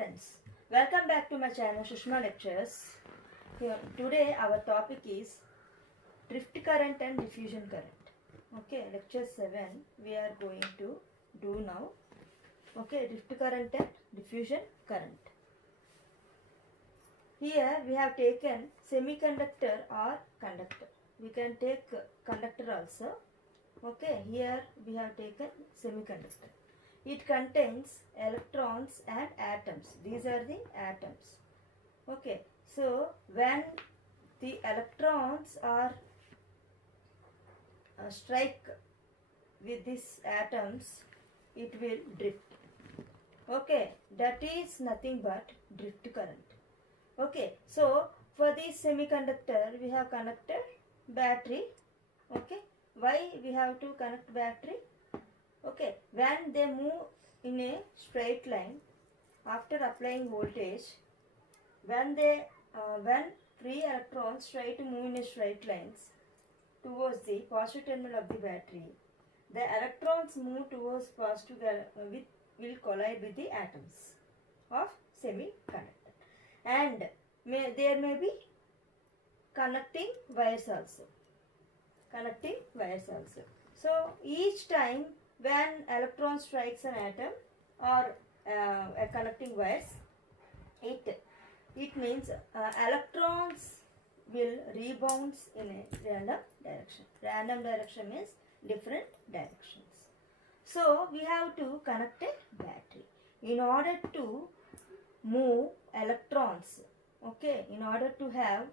Friends, welcome back to my channel Sushma Lectures. Today our topic is drift current and diffusion current. Okay, lecture 7 we are going to do now. Okay, drift current and diffusion current. Here we have taken semiconductor or conductor. We can take conductor also. Okay, here we have taken semiconductor. It contains electrons and atoms. These are the atoms. Okay, so when the electrons are strike with these atoms, it will drift. Okay, that is nothing but drift current. Okay, so for this semiconductor we have connected battery. Okay, why we have to connect battery? Okay, when they move in a straight line after applying voltage, when free electrons try to move in a straight lines towards the positive terminal of the battery, the electrons move towards positive will collide with the atoms of semiconductor, and there may be connecting wires also. So each time when electron strikes an atom or a connecting wires, it means electrons will rebound in a random direction. Random direction means different directions. So we have to connect a battery in order to move electrons. Okay, in order to have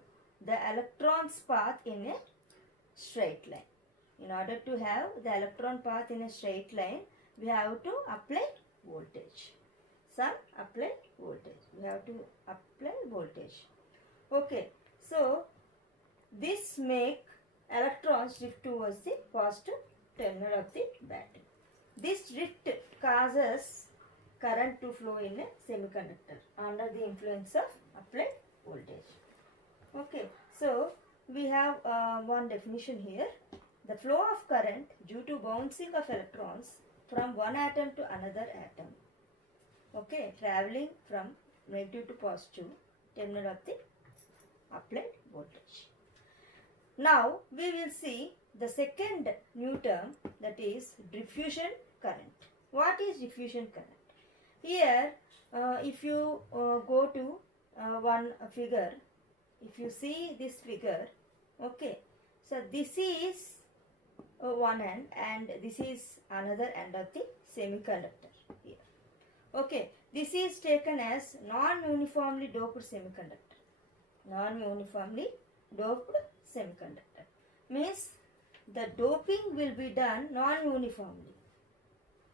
the electrons path in a straight line. In order to have the electron path in a straight line, we have to apply voltage. We have to apply voltage. Okay, so this make electrons drift towards the positive terminal of the battery. This drift causes current to flow in a semiconductor under the influence of applied voltage. Okay, so we have one definition here. The flow of current due to bouncing of electrons from one atom to another atom. Okay, traveling from negative to positive terminal of the applied voltage. Now we will see the second new term, that is diffusion current. What is diffusion current? Here if you go to one figure, if you see this figure, okay, so this is one end and this is another end of the semiconductor here. Okay, this is taken as non-uniformly doped semiconductor. Non-uniformly doped semiconductor means the doping will be done non-uniformly.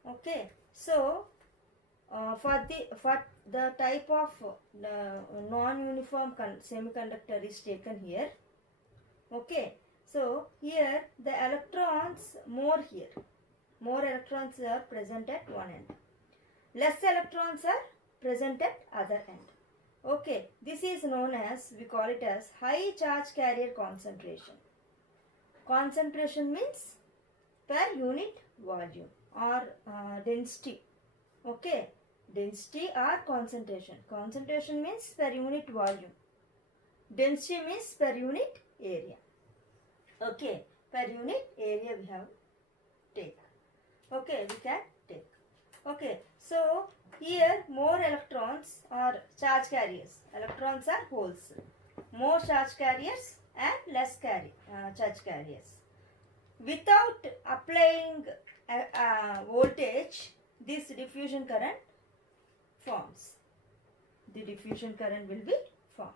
Okay, so for the type of non-uniform semiconductor is taken here. Okay, so here the electrons more electrons are present at one end. Less electrons are present at other end. Okay, this is known as, we call it as high charge carrier concentration. Concentration means per unit volume or density. Okay, density or concentration. Concentration means per unit volume. Density means per unit area. Okay, per unit area we have take. Okay, we can take. Okay, so here more electrons are charge carriers. Electrons are holes. More charge carriers and less charge carriers. Without applying voltage, this diffusion current forms. The diffusion current will be formed.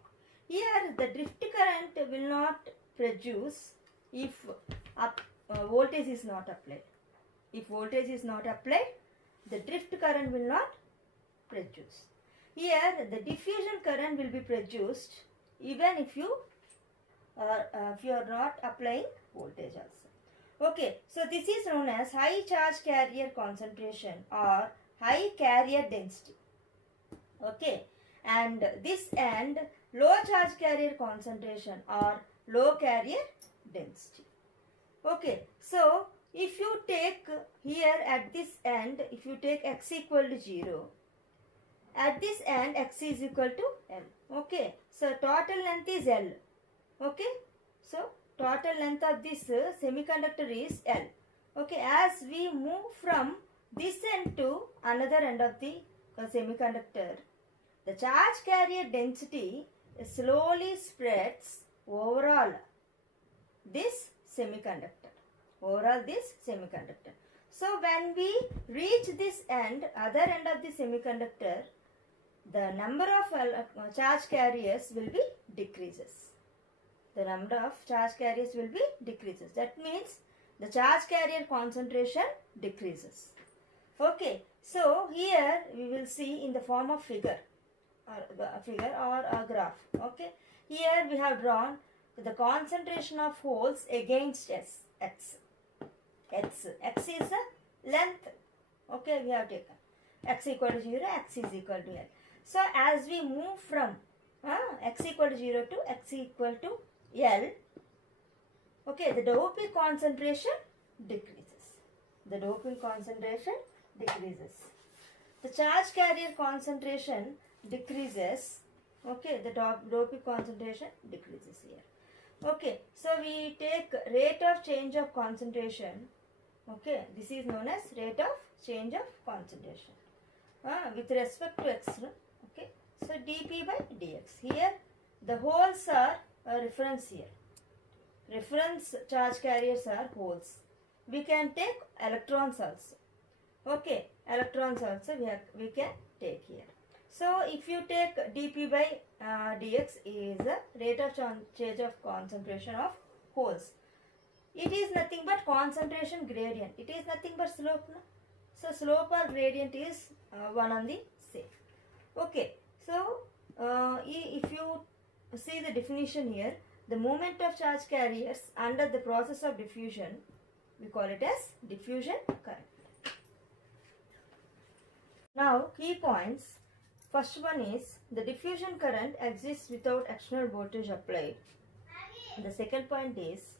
Here the drift current will not produce if voltage is not applied. If voltage is not applied, the drift current will not produce. Here the diffusion current will be produced even if you are not applying voltage also. Okay, so this is known as high charge carrier concentration or high carrier density. Okay, and this end low charge carrier concentration or low carrier density. Okay, so if you take here at this end, if you take x equal to 0 at this end x is equal to L. Okay, so total length is L. Okay, so total length of this semiconductor is L. Okay, as we move from this end to another end of the semiconductor, the charge carrier density slowly spreads overall this semiconductor. So when we reach this end, other end of the semiconductor, the number of charge carriers will be decreases. The number of charge carriers will be decreases. That means the charge carrier concentration decreases. Okay, so here we will see in the form of figure or a graph. Okay, here we have drawn the concentration of holes against x. X is the length. Okay, we have taken x equal to 0, x is equal to L. So as we move from x equal to 0 to x equal to L, okay, the doping concentration decreases. The charge carrier concentration decreases. Okay, the doping concentration decreases here. Okay, so we take rate of change of concentration. Okay, this is known as rate of change of concentration with respect to x. Okay, so dp by dx. Here the holes are a reference here. Reference charge carriers are holes. We can take electrons also. Okay, electrons also we can take here. So if you take dp by dx is the rate of change of concentration of holes. It is nothing but concentration gradient. It is nothing but slope. No? So slope or gradient is one and the same. Okay, so if you see the definition here, the movement of charge carriers under the process of diffusion, we call it as diffusion current. Now key points. First one is the diffusion current exists without external voltage applied. The second point is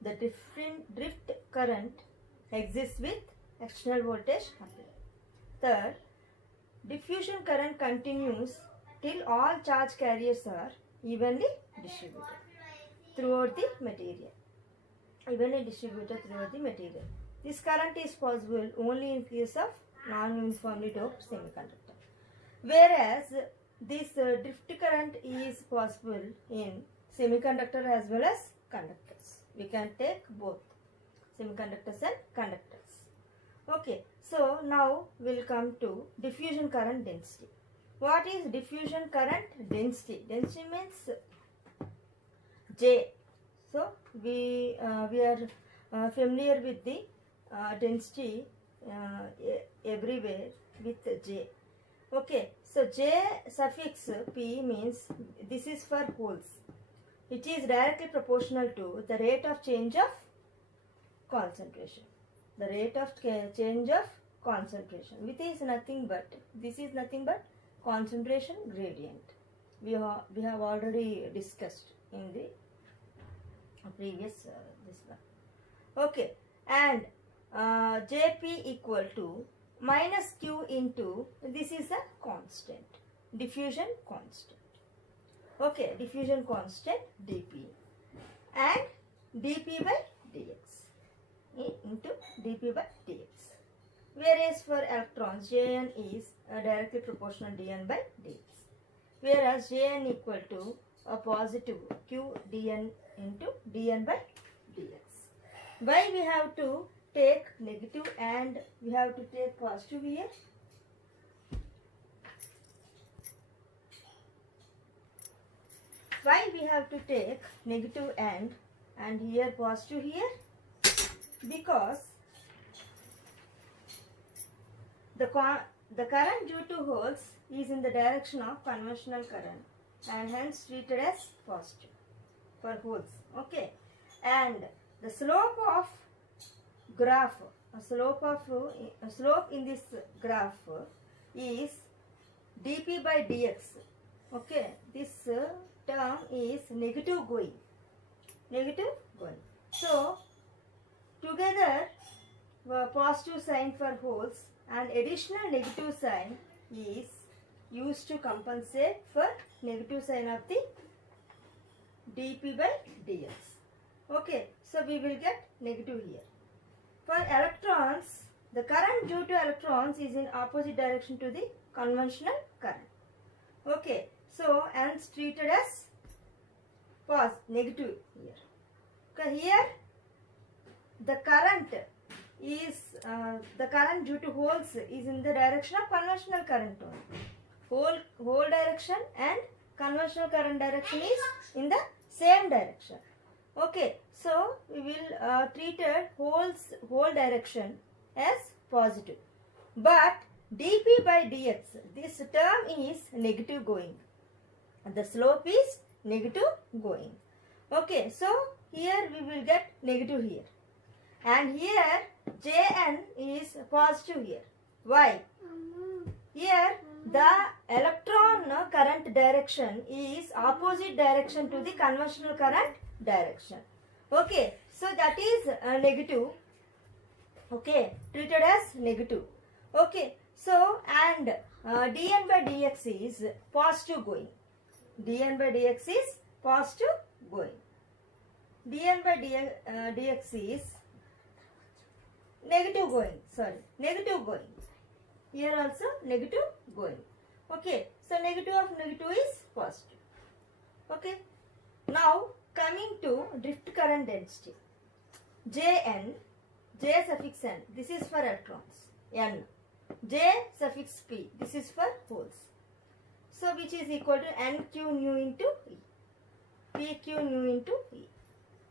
the drift current exists with external voltage applied. Third, diffusion current continues till all charge carriers are evenly distributed throughout the material. This current is possible only in case of non-uniformly doped semiconductor. Whereas this drift current is possible in semiconductor as well as conductors. We can take both semiconductors and conductors. Okay, so now we'll come to diffusion current density. What is diffusion current density? Density means J. So we are familiar with the density everywhere with J. Okay, so J suffix P means this is for holes. It is directly proportional to the rate of change of concentration. The rate of change of concentration. This is nothing but concentration gradient. We have already discussed in the previous this one. Okay, and Jp equal to minus Q into, this is a constant, diffusion constant. Okay, diffusion constant dP and dP by dx into dP by dx. Whereas for electrons, Jn is directly proportional dN by dx. Whereas Jn equal to a positive Q dN into dN by dx. Why we have to take negative and we have to take positive here? Why we have to take negative and here positive here? Because the current due to holes is in the direction of conventional current and hence treated as positive for holes. Okay, and the slope of graph, a slope in this graph is dP by dx. Okay, this term is negative going. So together positive sign for holes and additional negative sign is used to compensate for negative sign of the dp by dx. Okay, so we will get negative here. For electrons, the current due to electrons is in opposite direction to the conventional current. Okay, so hence treated as negative here. Okay, here the current is the current due to holes is in the direction of conventional current only. Hole direction and conventional current direction is in the same direction. Okay, so we will treat hole direction as positive. But dp by dx, this term is negative going. The slope is negative going. Okay, so here we will get negative here. And here Jn is positive here. Why? Here the electron current direction is opposite direction to the conventional current direction. Okay, so that is negative. Okay, treated as negative. Okay, so and dn by dx is positive going. dn by dx is positive going. dn by dx is negative going. Sorry, negative going. Here also negative going. Okay, so negative of negative is positive. Okay, now coming to drift current density. Jn, J suffix n, this is for electrons. N, J suffix p, this is for holes. So which is equal to nq nu into E. Pq nu into E.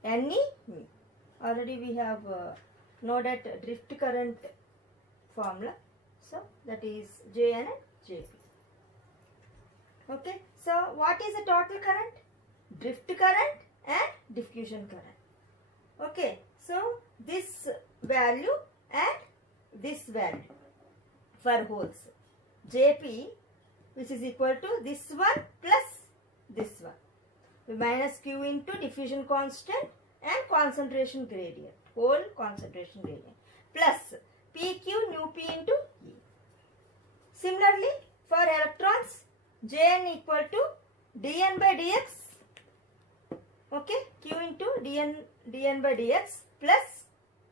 Ne mu. Already we have know that drift current formula. So that is Jn and Jp. Okay. So what is the total current? Drift current and diffusion current. Okay. So this value and this value for holes. Jp, which is equal to this one plus this one. We minus q into diffusion constant and concentration gradient. Hole concentration gradient. Plus pq nu p into E. Similarly, for electrons, Jn equal to dn by dx. Okay, q into dn by dx plus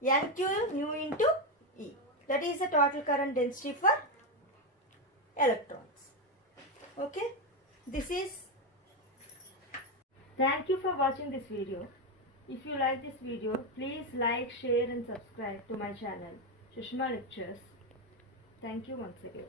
nq nu into E. That is the total current density for electrons. Okay, this is. Thank you for watching this video. If you like this video, please like, share and subscribe to my channel, Sushma Lectures. Thank you once again.